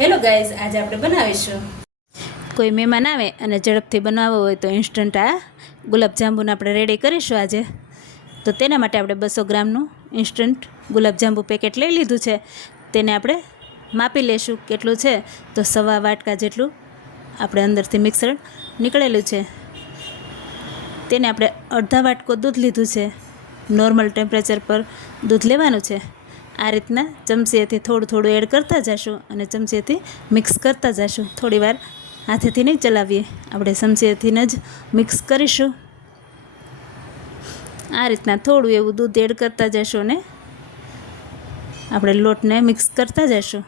Hello guys, આજે આપણે બનાવીશું કોઈ મહેમાન આવે અને ઝડપથી બનાવવો હોય તો ઇન્સ્ટન્ટ આ ગુલાબજાંબુને આપણે રેડી કરીશું આજે. તો તેના માટે આપણે 200 ગ્રામનું ઇન્સ્ટન્ટ ગુલાબજાંબુ પેકેટ લઈ લીધું છે. તેને આપણે માપી લેશું કેટલું છે. તો 1.25 વાટકા જેટલું આપણે અંદરથી મિશ્રણ નીકળેલું છે. તેને આપણે અડધા વાટકો દૂધ લીધું છે. નોર્મલ ટેમ્પરેચર પર દૂધ લેવાનું છે. આ રીતના ચમચીએથી થોડું થોડું એડ કરતા જઈશું અને ચમચીએથી મિક્સ કરતા જઈશું. થોડી વાર હાથેથી નહીં ચલાવીએ, આપણે ચમચીએથી જ મિક્સ કરીશું. આ રીતના થોડું એવું દૂધ એડ કરતા જઈશું અને આપણે લોટને મિક્સ કરતા જઈશું.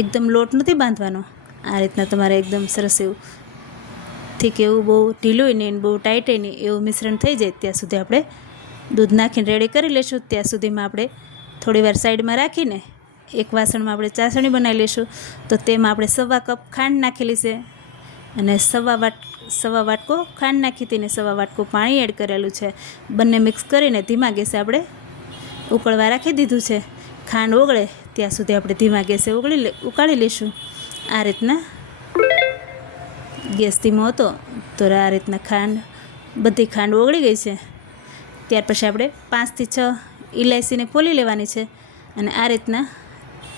એકદમ લોટ નથી બાંધવાનો. આ રીતના તમારે એકદમ સરસ એવું થીક એવું બહુ ઢીલું નહીં બહુ ટાઈટ નહીં એવું મિશ્રણ થઈ જાય ત્યાં સુધી આપણે દૂધ નાખીને રેડી કરી લઈશું. ત્યાં સુધીમાં આપણે થોડી વાર સાઈડમાં રાખીને એક વાસણમાં આપણે ચાસણી બનાવી લઈશું. તો તેમાં આપણે 1.25 કપ ખાંડ નાખેલી છે અને 1.25 વાટકો ખાંડ નાખી તેને 1.25 વાટકો પાણી એડ કરેલું છે. બંને મિક્સ કરીને ધીમા ગેસે આપણે ઉકળવા રાખી દીધું છે. ખાંડ ઓગળે ત્યાં સુધી આપણે ધીમા ગેસે ઉકાળી લઈશું. આ રીતના ગેસ ધીમો હતો તો આ રીતના બધી ખાંડ ઓગળી ગઈ છે. ત્યાર પછી આપણે 5 થી 6 ઇલાયચીને ફોલી લેવાની છે અને આ રીતના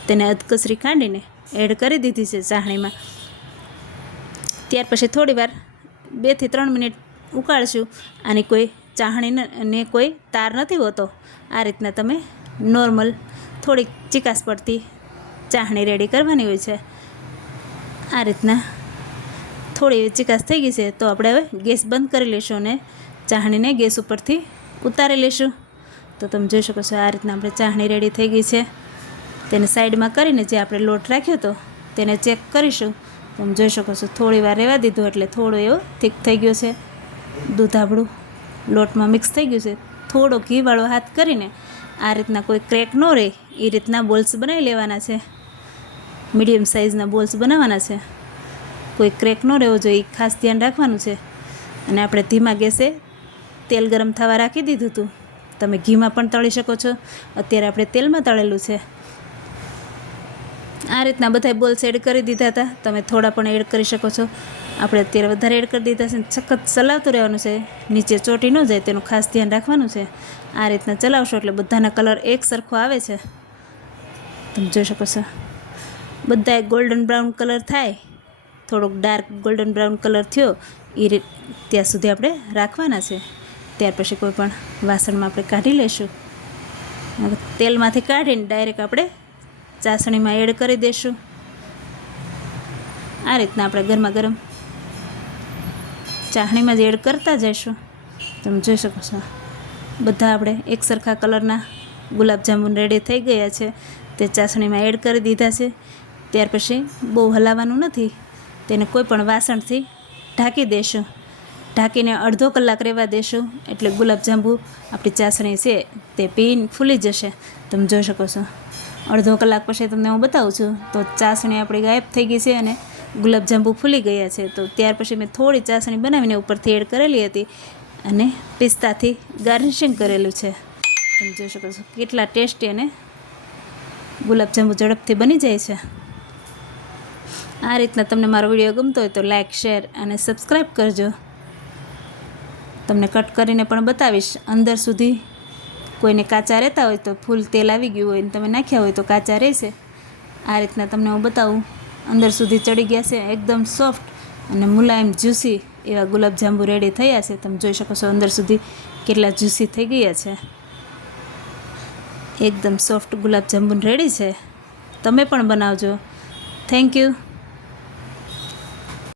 તેને અધકચરી કાઢીને એડ કરી દીધી છે ચાસણીમાં. ત્યાર પછી થોડી વાર 2 થી 3 મિનિટ ઉકાળશું. આની કોઈ ચાસણીને કોઈ તાર નથી હોતો. આ રીતના તમે નોર્મલ થોડીક ચીકાશ પડતી ચાસણી રેડી કરવાની હોય છે. આ રીતના થોડી ચીકાશ થઈ ગઈ છે તો આપણે હવે ગેસ બંધ કરી લઈશું અને ચાસણીને ગેસ ઉપરથી ઉતારી લઈશું. તો તમે જોઈ શકો છો આ રીતના આપણે ચાસણી રેડી થઈ ગઈ છે. તેને સાઈડમાં કરીને જે આપણે લોટ રાખ્યો હતો તેને ચેક કરીશું. તમે જોઈ શકો છો થોડી વાર રહેવા દીધું એટલે થોડો એવો થીક થઈ ગયો છે. દૂધ આપણું લોટમાં મિક્સ થઈ ગયું છે. થોડો ઘીવાળો હાથ કરીને આ રીતના કોઈ ક્રેક ન રહે એ રીતના બોલ્સ બનાવી લેવાના છે. મીડિયમ સાઇઝના બોલ્સ બનાવવાના છે. કોઈ ક્રેક ન રહેવો જોઈએ એ ખાસ ધ્યાન રાખવાનું છે. અને આપણે ધીમા ગેસે તેલ ગરમ થવા રાખી દીધું હતું. તમે ઘીમાં પણ તળી શકો છો. અત્યારે આપણે તેલમાં તળેલું છે. આ રીતના બધા બોલ્સ એડ કરી દીધા હતા. તમે થોડા પણ એડ કરી શકો છો. આપણે અત્યારે વધારે એડ કરી દીધા છે. સખત ચલાવતું રહેવાનું છે. નીચે ચોટી ન જાય તેનું ખાસ ધ્યાન રાખવાનું છે. આ રીતના ચલાવશો એટલે બધાના કલર એક સરખો આવે છે. તમે જોઈ શકો છો બધા ગોલ્ડન બ્રાઉન કલર થાય, થોડોક ડાર્ક ગોલ્ડન બ્રાઉન કલર થયો એ ત્યાં સુધી આપણે રાખવાના છે. ત્યાર પછી કોઈ પણ વાસણમાં આપણે કાઢી લઈશું. તેલમાંથી કાઢીને ડાયરેક્ટ આપણે ચાસણીમાં એડ કરી દઈશું. આ રીતના આપણે ગરમા ગરમ ચાસણીમાં જ એડ કરતા જઈશું. તમે જોઈ શકો છો બધા આપણે એક સરખા કલરના ગુલાબજાંબુ રેડી થઈ ગયા છે. તે ચાસણીમાં એડ કરી દીધા છે. ત્યાર પછી બહુ હલાવવાનું નથી. તેને કોઈ પણ વાસણથી ઢાંકી દઈશું. ઢાંકીને અડધો કલાક રહેવા દેશું એટલે ગુલાબજાંબુ આપણી ચાસણી છે તે પીને ફૂલી જશે. તમે જોઈ શકો છો અડધો કલાક પછી તમને હું બતાવું છું તો ચાસણી આપણી ગાયબ થઈ ગઈ છે અને ગુલાબજાંબુ ફૂલી ગયા છે. તો ત્યાર પછી મેં થોડી ચાસણી બનાવીને ઉપરથી એડ કરેલી હતી અને પિસ્તાથી ગાર્નિશિંગ કરેલું છે. તમે જોઈ શકો છો કેટલા ટેસ્ટી અને ગુલાબજાંબુ ઝડપથી બની જાય છે. આ રીતના તમને મારો વિડીયો ગમતો હોય તો લાઇક, શેર અને સબસ્ક્રાઈબ કરજો. તમને કટ કરીને પણ બતાવીશ. અંદર સુધી કોઈને કાચા રહેતા હોય તો ફૂલ તેલ આવી ગયું હોય ને તમે નાખ્યા હોય તો કાચા રહેશે. આ રીતના તમને હું બતાવું. અંદર સુધી ચડી ગયા છે. એકદમ સોફ્ટ અને મુલાયમ જ્યુસી એવા ગુલાબજાંબુ રેડી થયા છે. તમે જોઈ શકો છો અંદર સુધી કેટલા જ્યુસી થઈ ગયા છે. એકદમ સોફ્ટ ગુલાબજાંબુ રેડી છે. તમે પણ બનાવજો. Thank you.